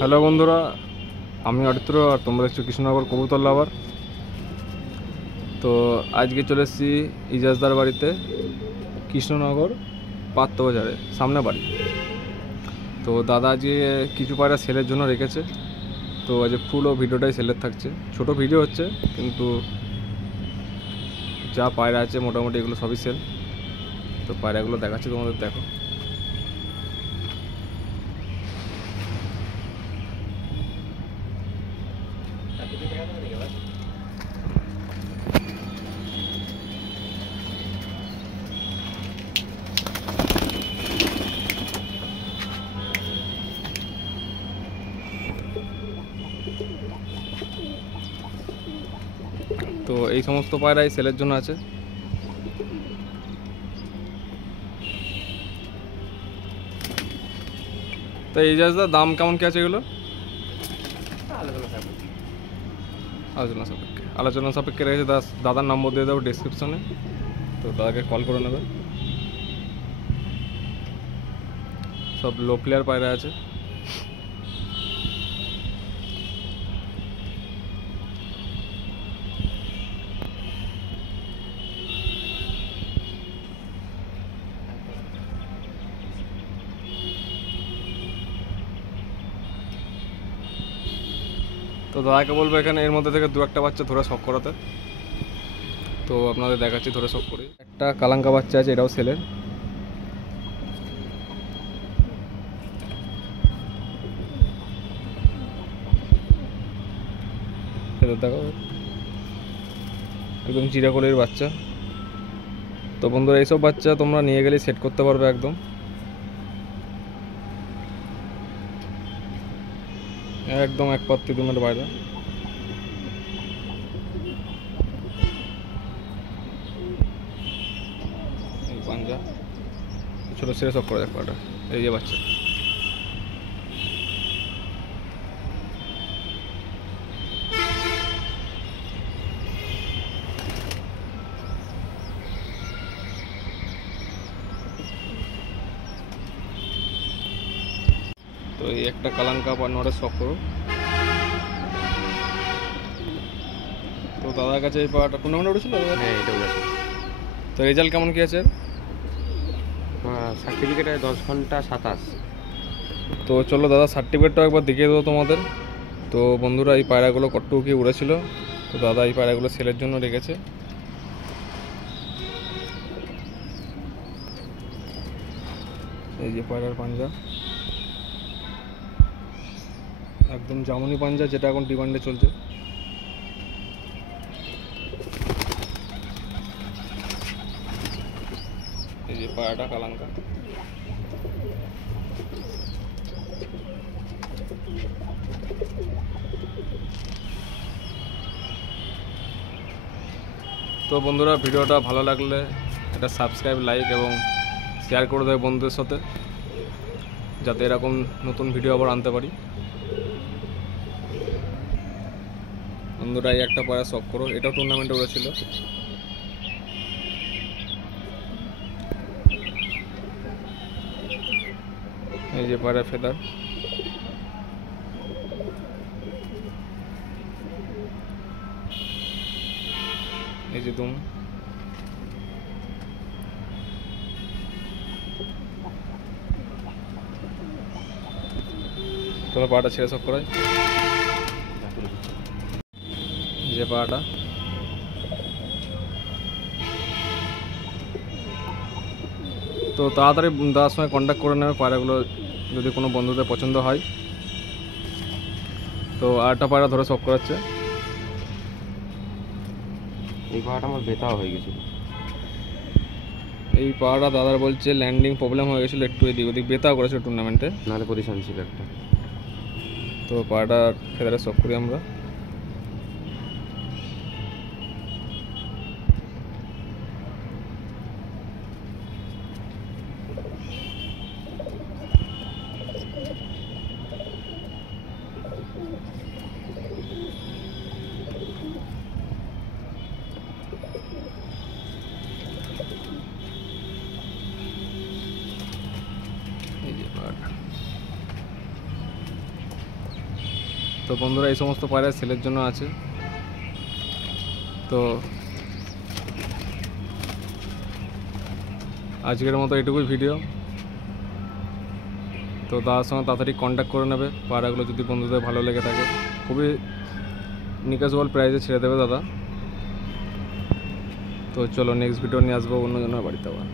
হ্যালো বন্ধুরা, আমি অরিত্র আর তোমরা দেখছো কৃষ্ণনগর কবুতর লাভার। তো আজকে চলে এসেছি ইজাজদার বাড়িতে, কৃষ্ণনগর পাত্রবাজারে সামনে বাড়ি। তো দাদা আজকে কিছু পায়রা সেলের জন্য রেখেছে। তো আজ পুরো ভিডিওটাই সেলের থাকছে, ছোট ভিডিও হচ্ছে কিন্তু যা পায়রা আছে মোটামুটি এগুলো সবই সেল। তো পায়রাগুলো দেখাচ্ছি তোমাদের, দেখো। তো এই সমস্ত পায়রাই সেলের জন্য আছে। তো এই জাজদার দাম কেমন কি আছে এগুলো? আলোচনা সাপেক্ষে রয়েছে। দাদার নম্বর দিয়ে দেবো ডিসক্রিপশনে, তো দাদাকে কল করে নেবে। সব লো প্লেয়ার পায়রা আছে। তো দাদাকে বলবো এখানে এর মধ্যে থেকে দু একটা বাচ্চা ধরে শখ করাতে। তো আপনাদের দেখাচ্ছি ধরে শখ করি। একটা কালাঙ্কা বাচ্চা আছে, এটাও সেলের। দেখো, একদম চিরাকলির বাচ্চা। তো বন্ধুরা, এইসব বাচ্চা তোমরা নিয়ে গেলে সেট করতে পারবে একদম। একদম এক পাত্তি দুমের বাইরে। পাঞ্জা ছোটো ছেড়ে সব করে দেখ পাটা, এই যে বাচ্চা। তো এই একটা কালাঙ্কা বা নড়ে শখ করো। তো দাদার কাছে এই পাটা টুর্নামেন্ট উঠেছিল। হ্যাঁ, এটা উঠেছে। তো রেজাল্ট কেমন কি আছে? সার্টিফিকেটে 10 ঘন্টা 27। তো চলো দাদা সার্টিফিকেটটাও একবার দেখিয়ে দেবো তোমাদের। তো বন্ধুরা, এই পায়রাগুলো কট্টু কি উড়েছিল। তো দাদা এই পায়রাগুলো সেলের জন্য রেখেছে। এই যে পায়রার পাঞ্জা, একদম জামুনি পাঞ্জা, যেটা এখন ডিমান্ডে চলছে। এই যে পায়রাটা কালাঙ্কা। তো বন্ধুরা, ভিডিওটা ভালো লাগলে এটা সাবস্ক্রাইব, লাইক এবং শেয়ার করে দেবে বন্ধুদের সাথে, যাতে এরকম নতুন ভিডিও আবার আনতে পারি। বন্ধুরা, এই একটা পায়রা শখ করো, এটাও টুর্নামেন্টে উড়েছিল। এই যে পায়রা ফেদার। এই যে দুম। চলো পাটা ছেড়ে শখ করাই। এই যে পাটা। তো তাড়াতাড়ি দাদার সঙ্গে কন্ট্যাক্ট করে নেবে পায়রাগুলো, যদি কোনো বন্ধুদের পছন্দ হয়। তো আরেকটা পায়রা ধরে শখ করাচ্ছে। এই পাহাড়টা আমার বেতাও হয়ে গেছিল। এই পায়রাটা দাদার বলছে ল্যান্ডিং প্রবলেম হয়ে গেছিলো, একটু এদিক ওদিক বেতাও করেছিল টুর্নামেন্টে, নাহলে পজিশন ছিল একটা। তো পায়রাটা ফেদারে শখ করি আমরা। এই যে পায়রাটা। তো বন্ধুরা এই সমস্ত পায়রা সেলের জন্য আছে। তো আজকের মতো এটুকুই ভিডিও। তো দাদার সঙ্গে তাড়াতাড়ি কন্ট্যাক্ট করে নেবে পায়রাগুলো যদি বন্ধুদের ভালো লেগে থাকে। খুবই নিকাজওয়াল প্রাইসে ছেড়ে দেবে দাদা। তো চলো নেক্সট ভিডিও নিয়ে আসবো অন্যজনের বাড়িতে আবার।